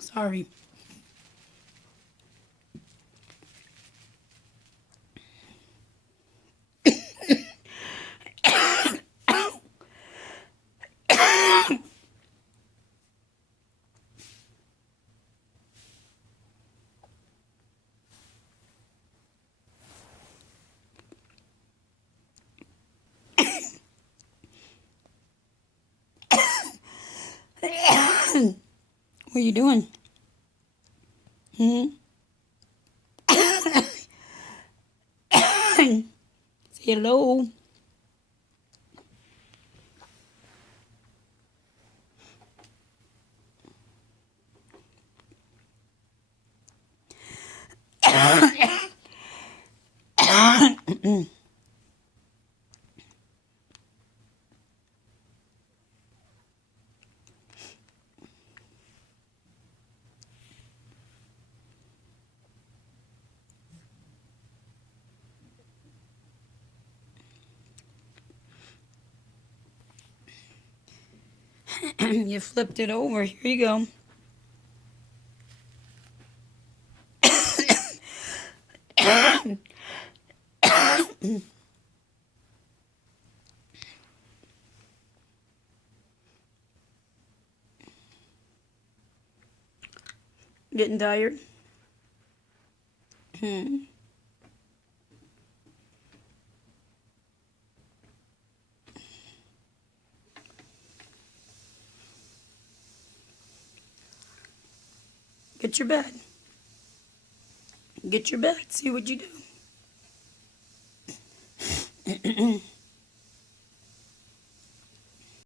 Sorry. What are you doing? Hmm? Say hello. You flipped it over. Here you go. Getting tired? Hmm. Get your bed. Get your bed. See what you do.